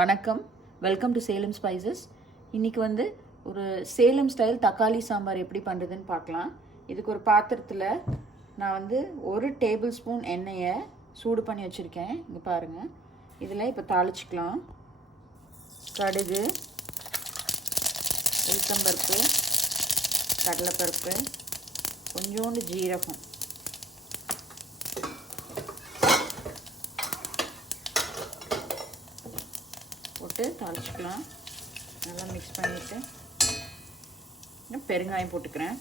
வணக்கம், welcome to Salem spices. இன்றைக்கி வந்து ஒரு சேலம் ஸ்டைல் தக்காளி சாம்பார் எப்படி பண்ணுறதுன்னு பார்க்கலாம். இதுக்கு ஒரு பாத்திரத்தில் நான் வந்து 1 டேபிள் ஸ்பூன் எண்ணெயை சூடு பண்ணி வச்சுருக்கேன். இங்கே பாருங்கள். இதில் இப்போ தாளிச்சிக்கலாம். கடுகு, உளுத்தம்பருப்பு, கடலைப்பருப்பு, கொஞ்சோண்டு ஜீரகம், போட்டு தாளிச்சிக்கலாம். நல்லா மிக்ஸ் பண்ணிவிட்டு பெருங்காயம் போட்டுக்கிறேன்.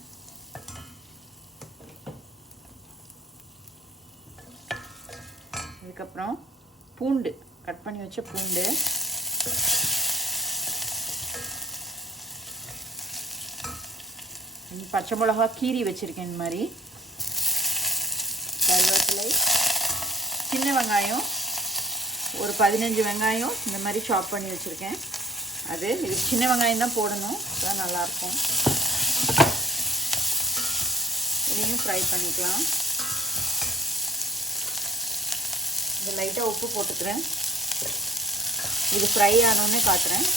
அதுக்கப்புறம் பூண்டு, கட் பண்ணி வச்ச பூண்டு, பச்சை மிளகா கீரி வச்சுருக்கேன். இந்த மாதிரி கருவேப்பிலை, சின்ன வெங்காயம் ஒரு 15 வெங்காயம் இந்த மாதிரி சாப் பண்ணி வச்சுருக்கேன். இது சின்ன வெங்காயம் தான் போடணும், அதுதான் நல்லாயிருக்கும். இதையும் ஃப்ரை பண்ணிக்கலாம். இது லைட்டாக உப்பு போட்டுக்கிறேன். இது ஃப்ரை ஆனோடனே காட்டுறேன்.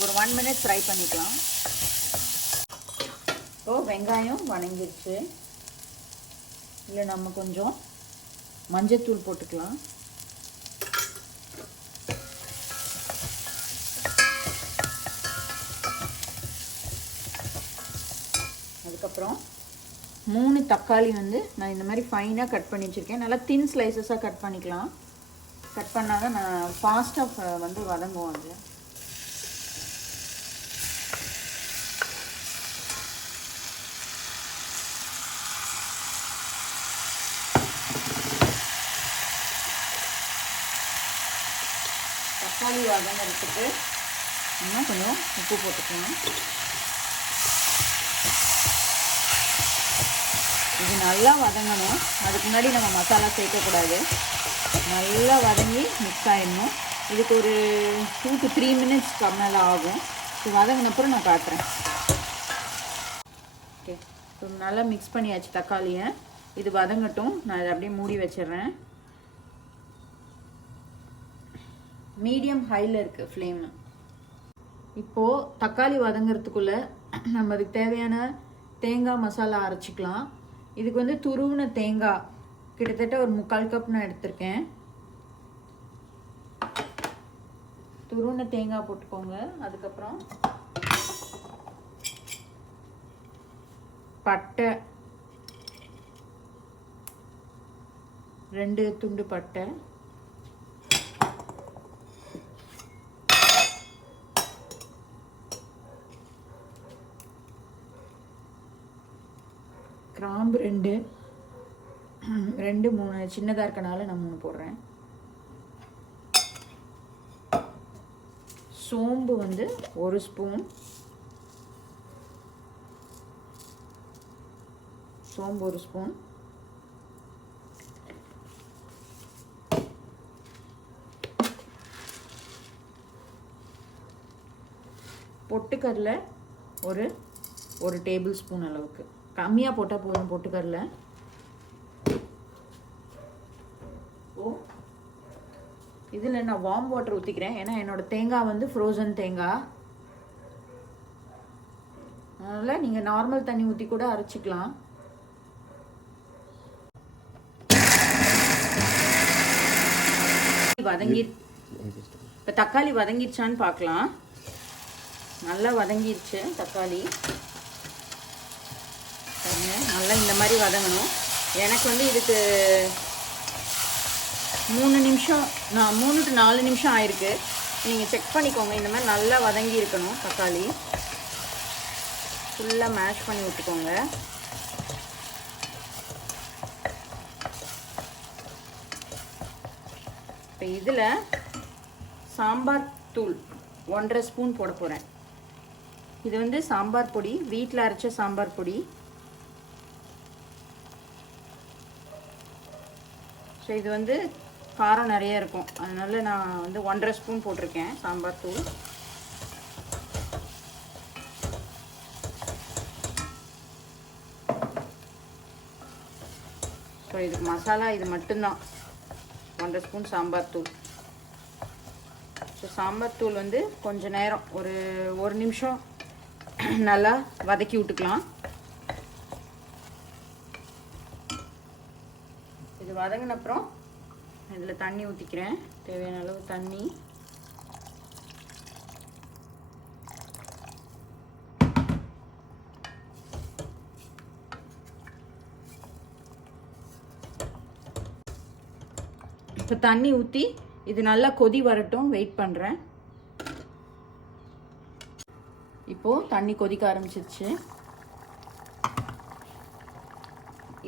ஒரு 1 மினிட் ஃப்ரை பண்ணிக்கலாம். இப்போது வெங்காயம் வணங்கிடுச்சு. இல்லை நம்ம கொஞ்சம் மஞ்சத்தூள் போட்டுக்கலாம். அதுக்கப்புறம் 3 தக்காளி வந்து நான் இந்த மாதிரி ஃபைனாக கட் பண்ணி வச்சுருக்கேன். நல்லா தின் ஸ்லைசஸாக கட் பண்ணிக்கலாம். கட் பண்ணால் தான் நான் ஃபாஸ்ட்டாக வந்து வதங்குவோம். அது தக்காளி வதங்கிறதுக்கு இன்னும் கொஞ்சம் உப்பு போட்டுக்கலாம். இது நல்லா வதங்கணும். அதுக்கு முன்னாடி நம்ம மசாலா சேர்க்கக்கூடாது. நல்லா வதங்கி மிக்ஸ் ஆகிடணும். இதுக்கு ஒரு 2 to 3 மினிட்ஸ் மேலே ஆகும். இது வதங்கினப்புறம் நான் காட்டுறேன். ஓகே, இப்போ நல்லா மிக்ஸ் பண்ணியாச்சு தக்காளியை. இது வதங்கட்டும். நான் இதை அப்படியே மூடி வச்சிடுறேன். மீடியம் ஹையில் இருக்குது ஃப்ளேமு. இப்போது தக்காளி வதங்கிறதுக்குள்ளே நம்ம அதுக்கு தேவையான தேங்காய் மசாலா அரைச்சிக்கலாம். இதுக்கு வந்து துருவின தேங்காய் கிட்டத்தட்ட ஒரு 3/4 கப் நான் எடுத்திருக்கேன். துருவின தேங்காய் போட்டுக்கோங்க. அதுக்கப்புறம் பட்டை, 2 துண்டு பட்டை, கிராம்பு 2 3 சின்னதாக இருக்கனால நான் 3 போடுறேன். சோம்பு வந்து 1 ஸ்பூன், சோம்பு 1 ஸ்பூன், பொட்டுக்கடலை ஒரு டேபிள் ஸ்பூன் அளவுக்கு, கம்மியாக போட்டால் போதும் பொட்டுக்கடலை. இதில் நான் வார்ம் வாட்டர் ஊற்றிக்கிறேன். ஏன்னா என்னோடய தேங்காய் வந்து ஃப்ரோசன் தேங்காய். அதனால் நீங்கள் நார்மல் தண்ணி ஊற்றி கூட அரைச்சிக்கலாம். இப்போ தக்காளி வதங்கிடுச்சான்னு பார்க்கலாம். நல்லா வதங்கிடுச்சு தக்காளி. நல்லா இந்த மாதிரி வதங்கணும். எனக்கு வந்து இதுக்கு 3 நிமிஷம், 3 to 4 நிமிஷம் ஆயிருக்கு. நீங்கள் செக் பண்ணிக்கோங்க. இந்த மாதிரி நல்லா வதங்கி இருக்கணும். தக்காளி ஃபுல்லாக மேஷ் பண்ணி விட்டுக்கோங்க. இப்போ இதில் சாம்பார் தூள் 1.5 ஸ்பூன் போட போகிறேன். இது வந்து சாம்பார் பொடி, வீட்டில் அரைச்ச சாம்பார் பொடி. ஸோ இது வந்து காரம் நிறைய இருக்கும். அதனால நான் வந்து 1.5 ஸ்பூன் போட்டிருக்கேன் சாம்பார் தூள். ஸோ இதுக்கு மசாலா இது மட்டும்தான். 1.5 ஸ்பூன் சாம்பார் தூள். ஸோ சாம்பார் தூள் வந்து கொஞ்ச நேரம் ஒரு நிமிஷம் நல்லா வதக்கி விட்டுக்கலாம். இது வதங்கின அப்புறம் இதில் தண்ணி ஊற்றிக்கிறேன், தேவையான அளவு தண்ணி. இப்போ தண்ணி ஊற்றி இது நல்லா கொதி வரட்டும், வெயிட் பண்ணுறேன். இப்போது தண்ணி கொதிக்க ஆரம்பிச்சிருச்சு.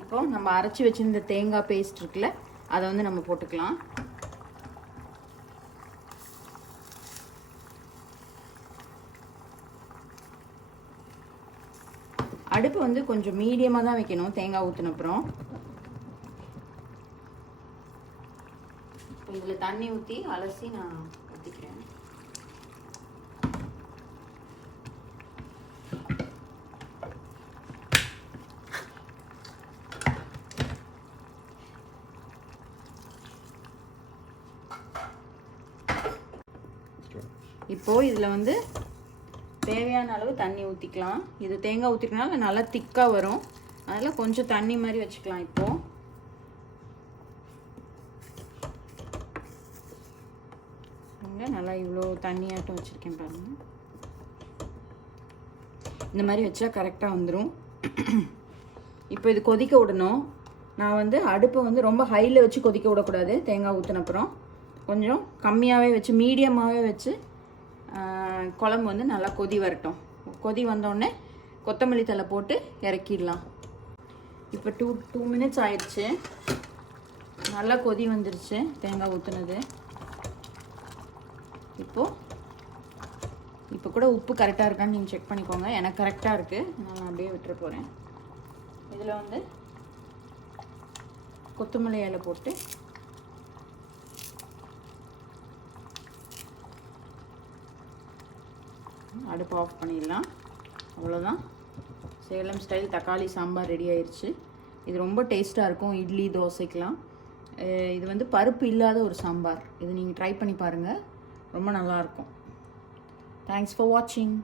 இப்போ நம்ம அரைச்சி வச்சிருந்த தேங்காய் பேஸ்ட் இருக்குல்ல, அதை வந்து நம்ம போட்டுக்கலாம். அடுப்பு வந்து கொஞ்சம் மீடியமாக தான் வைக்கணும் தேங்காய் ஊற்றின அப்புறம். இதில் தண்ணி ஊற்றி அலசி நான் ஊற்றிக்கிறேன். இப்போது இதில் வந்து தேவையான அளவு தண்ணி ஊற்றிக்கலாம். இது தேங்காய் ஊற்றிக்கனால நல்லா திக்காக வரும், அதில் கொஞ்சம் தண்ணி மாதிரி வச்சுக்கலாம். இப்போது நல்லா இவ்வளோ தண்ணியாட்டம் வச்சுருக்கேன் பாருங்கள். இந்த மாதிரி வச்சா கரெக்டாக வந்துடும். இப்போ இது கொதிக்க விடணும். நான் வந்து அடுப்பை வந்து ரொம்ப ஹையில் வச்சு கொதிக்க விடக்கூடாது. தேங்காய் ஊற்றின அப்புறம் கொஞ்சம் கம்மியாகவே வச்சு மீடியமாகவே வச்சு குழம்பு வந்து நல்லா கொதி வரட்டும். கொதி வந்தோடனே கொத்தமல்லி தழை போட்டு இறக்கிடலாம். இப்போ 2 மினிட்ஸ் ஆயிடுச்சு. நல்லா கொதி வந்துருச்சு தேங்காய் ஊற்றுனது. இப்போ கூட உப்பு கரெக்டாக இருக்கான்னு நீங்கள் செக் பண்ணிக்கோங்க. எனக்கு கரெக்டாக இருக்குது, நான் அப்படியே விட்டுற போகிறேன். இதில் வந்து கொத்தமல்லி இலை போட்டு அடுப்பு ஆஃப் பண்ணிடலாம். அவ்வளோதான், சேலம் ஸ்டைல் தக்காளி சாம்பார் ரெடி ஆயிடுச்சு. இது ரொம்ப டேஸ்ட்டாக இருக்கும் இட்லி தோசைக்கெலாம். இது வந்து பருப்பு இல்லாத ஒரு சாம்பார். இது நீங்கள் ட்ரை பண்ணி பாருங்கள், ரொம்ப நல்லாயிருக்கும். தேங்க்ஸ் ஃபார் வாட்சிங்.